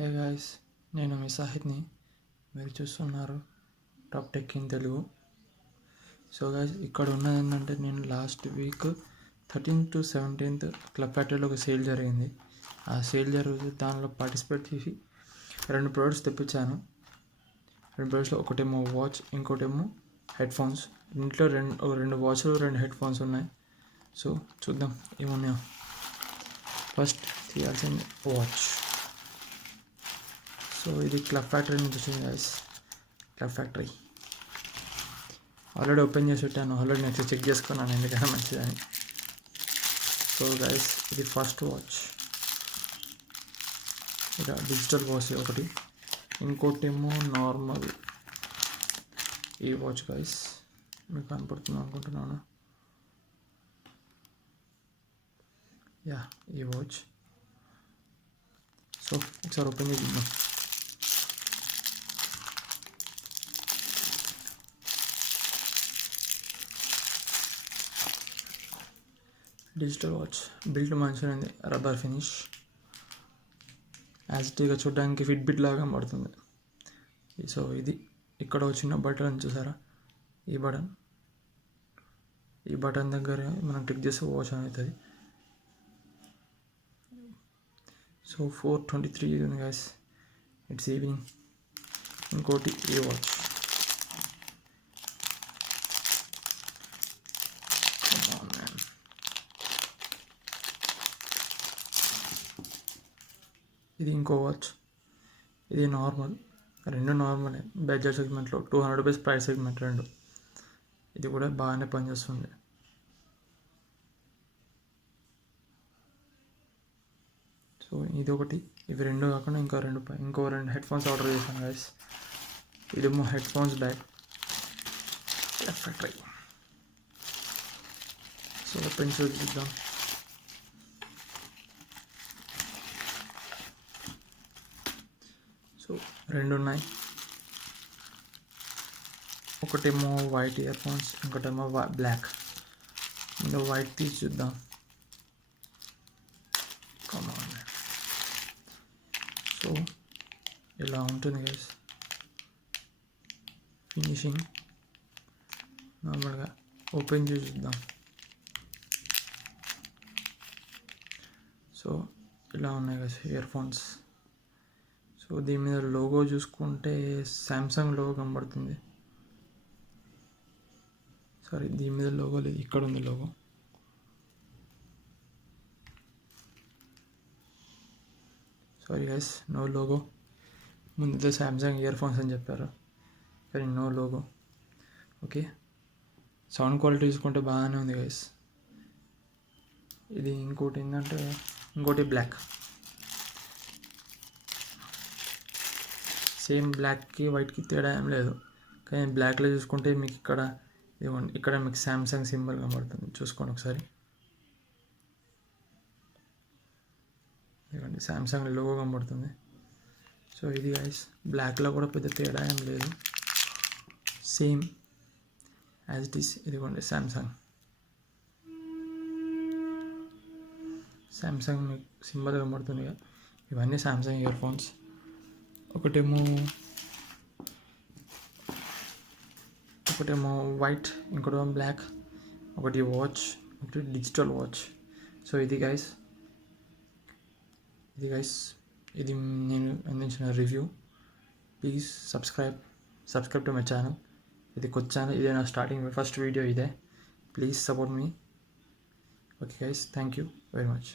Hey guys, నేను మీ సాహిత్ని. మీరు చూస్తున్నారు top tech in Telugu. So guys, ఇక్కడ ఉన్నది ఏంటంటే, నేను last week 13th to 17th club ఫ్యాక్టరీలో ఒక సేల్ జరిగింది. ఆ సేల్ జరిగితే దానిలో పార్టిసిపేట్ చేసి 2 ప్రోడక్ట్స్ తెప్పించాను. 2 ప్రోడక్ట్స్లో ఒకటేమో వాచ్, ఇంకోటేమో హెడ్ ఫోన్స్. ఇంట్లో 2 వాచ్లు 2 హెడ్ ఫోన్స్ ఉన్నాయి. సో చూద్దాం ఏమున్నాయో. ఫస్ట్ తీయాల్సింది వాచ్. సో ఇది క్లబ్ ఫ్యాక్టరీ నుంచి వచ్చింది guys. Club factory already open చేసి పెట్టాను. ఆల్రెడీ నెక్స్ట్ చెక్ చేసుకున్నాను ఎందుకైనా మంచిదని. సో గైస్, ఇది ఫస్ట్ వాచ్. ఇక డిజిటల్ వాచ్ ఒకటి, ఇంకోటి ఏమో నార్మల్ ఈ వాచ్ గైస్. మీకు కనపడుతుంది అనుకుంటున్నాను. యా, ఈ వాచ్. సో ఒకసారి ఓపెన్ చేసి చూద్దాం. డిజిటల్ వాచ్ బిల్ట్ మంచిగా ఉంది, రబ్బర్ ఫినిష్. యాజిటీగా చూడడానికి ఫిట్బిట్ లాగా పడుతుంది. సో ఇది ఇక్కడ చిన్న బటన్ చూసారా, ఈ బటన్ దగ్గర మనం క్లిక్ చేస్తే వాచ్ అవుతుంది. సో 4:23 ఉంది గైస్, ఇట్స్ ఈవినింగ్. ఇంకోటి ఈ వాచ్. ఇది ఇంకో వాచ్. ఇది నార్మల్, 2 నార్మలే. బడ్జెట్ సెగ్మెంట్లో $200 ప్రైస్ సెగ్మెంట్ 2. ఇది కూడా బాగానే పనిచేస్తుంది. సో ఇది ఒకటి. ఇవి 2 కాకుండా ఇంకో 2 హెడ్ ఫోన్స్ ఆర్డర్ చేశాను గైస్. ఇదేమో head phones bag factory. So pencil చూద్దాం. సో 2 ఉన్నాయి. ఒకటేమో వైట్ ఇయర్ ఫోన్స్, ఇంకోటేమో బ్లాక్. ఇందులో వైట్ తీసి చూద్దాం. సో ఇలా ఉంటుంది గైస్ ఫినిషింగ్. నార్మల్గా ఓపెన్ చేసి చూద్దాం. సో ఇలా ఉన్నాయి గైస్ ఇయర్ ఫోన్స్. సో దీని మీద లోగో చూసుకుంటే శాంసంగ్ లోగో కనబడుతుంది. సారీ, దీని మీద లోగో లేదు, ఇక్కడ ఉంది logo. Sorry guys, no logo. ముందుతో శాంసంగ్ ఇయర్ ఫోన్స్ అని చెప్పారు, కానీ no logo. Okay, sound quality చూసుకుంటే బాగానే ఉంది గైస్. ఇది ఇంకోటి బ్లాక్. సేమ్ బ్లాక్కి వైట్కి తేడా ఏం లేదు, కానీ బ్లాక్లో చూసుకుంటే మీకు ఇక్కడ మీకు శాంసంగ్ సింబల్ కనబడుతుంది. చూసుకోండి ఒకసారి. ఇదిగోండి శాంసంగ్ లోగో కనబడుతుంది. సో ఇది గైస్, బ్లాక్లో కూడా పెద్ద తేడా ఏం లేదు, సేమ్ యాజ్ ఇట్ ఈస్. ఇదిగోండి శాంసంగ్ మీకు సింబల్ కనబడుతుంది. ఇవన్నీ శాంసంగ్ ఇయర్ ఫోన్స్. ఒకటేమో వైట్, ఇంకోటేమో బ్లాక్. ఒకటి వాచ్, ఒకటి డిజిటల్ వాచ్. సో ఇది గైస్ ఇది నేను అందించిన review. Please subscribe to my channel. ఇది కొత్త ఛానల్, ఇదే నా ఫస్ట్ వీడియో ఇదే. Please support me. Okay guys, thank you very much.